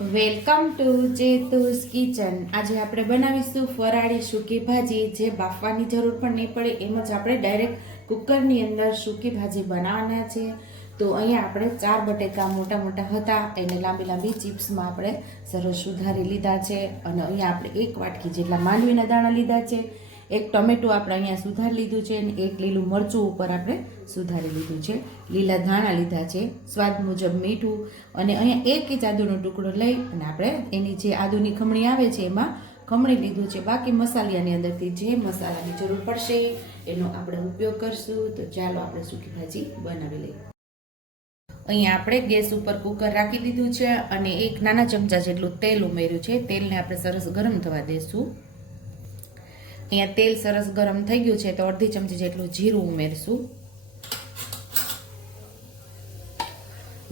Welcome to જેતુસ kitchen. આજે આપણે બનાવીશું ફરાળી સૂકી ભાજી. જે બાફવાની જરૂર પણ નહીં પડે, એમ જ આપણે ડાયરેક્ટ કુકરની અંદર સૂકી ભાજી બનાવવાના છે. તો અહીંયા આપણે ચાર બટેકા મોટા મોટા હતા. એને લાંબી લાંબી ચિપ્સમાં આપણે સરસ સુધારી લીધા છે. અને અહીંયા આપણે એક વાટકી જેટલા માંડવીના દાણા લીધા છે. એક ટમેટું આપણે અહીંયા સુધારી લીધું છે અને એક લીલું મરચું ઉપર આપણે સુધારી લીધું છે. લીલા ધાણા લીધા છે, સ્વાદ મુજબ મીઠું. અને અહીંયા એક ઇંચ આદુનો ટુકડો લઈ અને આપણે એની જે આદુની ખમણી આવે છે એમાં ખમણી લીધું છે. બાકી મસાલિયાની અંદરથી જે મસાલાની જરૂર પડશે એનો આપણે ઉપયોગ કરશું. તો ચાલો આપણે સૂકી ભાજી બનાવી લઈએ. અહીંયા આપણે ગેસ ઉપર કુકર રાખી દીધું છે અને એક નાના ચમચા જેટલું તેલ ઉમેર્યું છે. તેલને આપણે સરસ ગરમ થવા દઈશું અહીંયા તેલ સરસ ગરમ થઈ ગયું છે તો અડધી ચમચી જેટલું જીરું ઉમેરશું.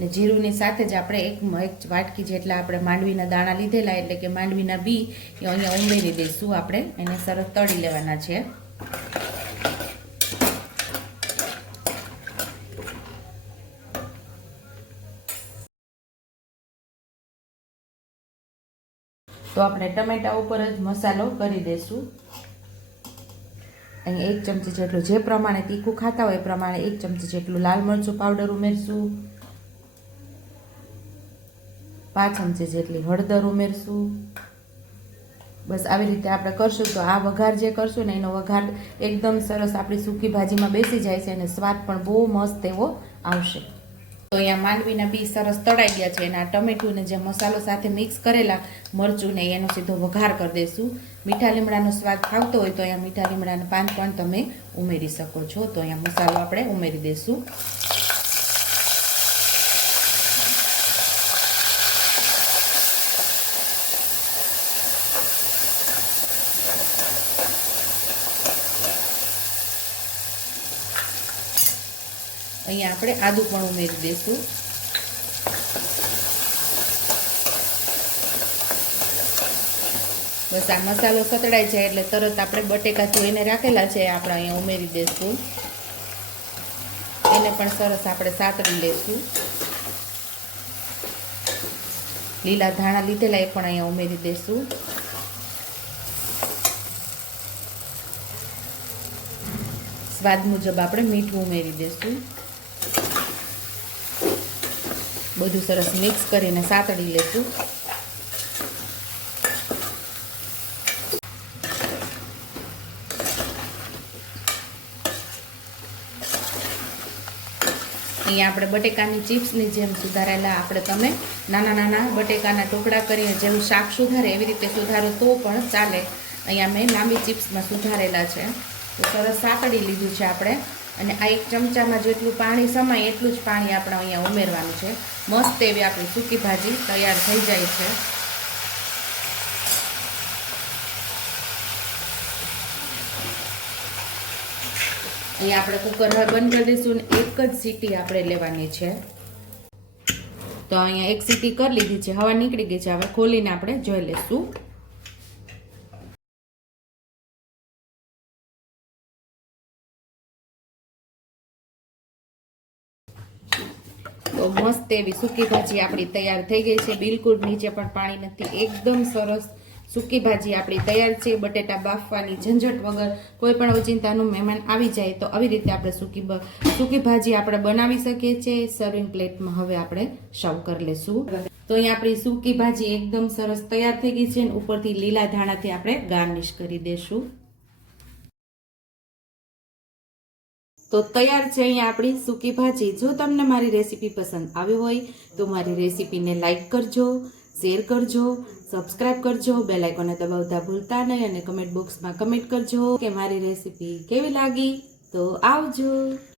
ને જીરુંની સાથે જ આપણે એક એક વાટકી જેટલા આપણે માંડવીના દાણા લીધેલા એટલે કે માંડવીના બી, એ અહીંયા ઉમેરી દઈશું આપણે. એને સરસ તળી લેવાના છે. તો આપણે ટમેટા ઉપર જ મસાલો કરી દઈશું અહીં એક ચમચી જેટલું જે પ્રમાણે તીખું ખાતા હોય એ પ્રમાણે એક ચમચી જેટલું લાલ મરચું પાવડર ઉમેરશું. પાંચ ચમચી જેટલી હળદર ઉમેરશું. બસ આવી રીતે આપણે કરશું. તો આ વઘાર જે કરશું ને એનો વઘાર એકદમ સરસ આપણી સૂકી ભાજીમાં બેસી જાય છે અને સ્વાદ પણ બહુ મસ્ત એવો આવશે. તો અહીંયા માંડવીના બી સરસ તળાઈ ગયા છે આ ટમેટું ને જે મસાલો સાથે મિક્સ કરેલા મરચુંને એનો સીધો વઘાર કરી દેશું મીઠા લીમડાનો સ્વાદ ખાવતો હોય તો અહીંયા મીઠા લીમડાના પાન પણ તમે ઉમેરી શકો છો. તો અહીંયા મસાલો આપણે ઉમેરી દઈશું. અહીંયા આપણે આદુ પણ ઉમેરી દઈશું. બસ આ મસાલો સતડાઈ જાય એટલે તરત આપણે બટેકા ધોઈને રાખેલા છે આપણે અહીંયા ઉમેરી દઈશું. એને પણ સરસ આપણે સાતળી લઈશું. લીલા ધાણા લીધેલા એ પણ અહીંયા ઉમેરી દઈશું. સ્વાદ મુજબ આપણે મીઠું ઉમેરી દઈશું. બધું સરસ મિક્સ કરીને સાતડી લેશું. અહીંયા આપણે બટેકાની ચિપ્સની જેમ સુધારેલા આપણે તમે નાના નાના બટેકાના ટુકડા કરીને જેવું શાક સુધારે, એવી રીતે સુધારો તો પણ ચાલે. અહીંયા મેં લાંબી ચિપ્સમાં સુધારેલા છે. સરસ સાતળી લીધું છે આપણે. અને આ એક ચમચામાં જેટલું પાણી સમાય એટલું જ પાણી આપણે અહીંયા ઉમેરવાનું છે. મસ્ત એવી આપણી સૂકી ભાજી તૈયાર થઈ જાય છે. અહીંયા આપણે કુકર બંધ કરી દઈશું એક જ સીટી આપણે લેવાની છે. તો અહીંયા એક સીટી કરી લીધી છે. હવા નીકળી ગઈ છે. હવે ખોલીને આપણે જોઈ લઈશું. તો મસ્ત એવી સૂકી ભાજી આપણી તૈયાર થઈ ગઈ છે. બિલકુલ નીચે પણ પાણી નથી. એકદમ સરસ સૂકી ભાજી આપણી તૈયાર છે. બટેટા બાફવાની ઝંઝટ વગર કોઈ પણ ઓચિંતાનું મહેમાન આવી જાય તો આવી રીતે આપણે સૂકી સૂકી ભાજી આપણે બનાવી શકીએ છીએ. સર્વિંગ પ્લેટમાં હવે આપણે સર્વ કરી લઈશું તો અહીંયા આપણી સૂકી ભાજી એકદમ સરસ તૈયાર થઈ ગઈ છે અને ઉપરથી લીલા ધાણાથી આપણે ગાર્નિશ કરી દઈશું તો તૈયાર છે અહીંયા આપણી સૂકી ભાજી. જો તમને મારી રેસીપી પસંદ આવી હોય, તો મારી રેસીપીને લાઈક કરજો, શેર કરજો, સબસ્ક્રાઇબ કરજો, બેલ આઇકોને દબાવતા ભૂલતા નહીં અને કમેન્ટ બોક્સમાં કમેન્ટ કરજો કે મારી રેસીપી કેવી લાગી. તો આવજો.